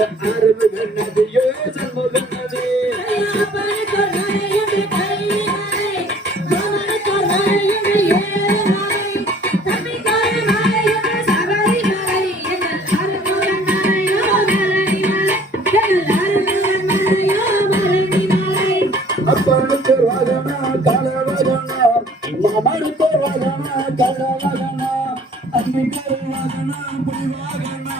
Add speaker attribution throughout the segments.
Speaker 1: அருமுக நதியோ சண்முக நதி அப்பனுக்கு ராஜனா கலவதனா புரிவாகனா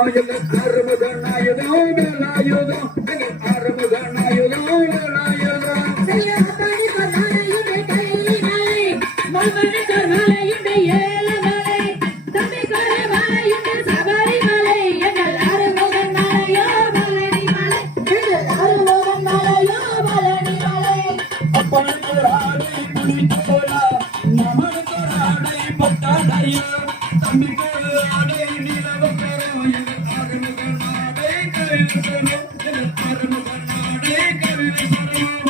Speaker 1: ஆயுதம் அறுபதன் ஆயுதம் வேலாயுதம் அறுபதன் ஆயுதம் வேலாயுதம் நமக்கு ஆடை பட்டாடையா தம்பிக்கு ஆடை நிலவுக்கு I'm going to be it.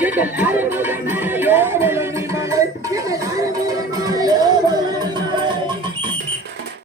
Speaker 2: இதில் ஆயிரம் மலை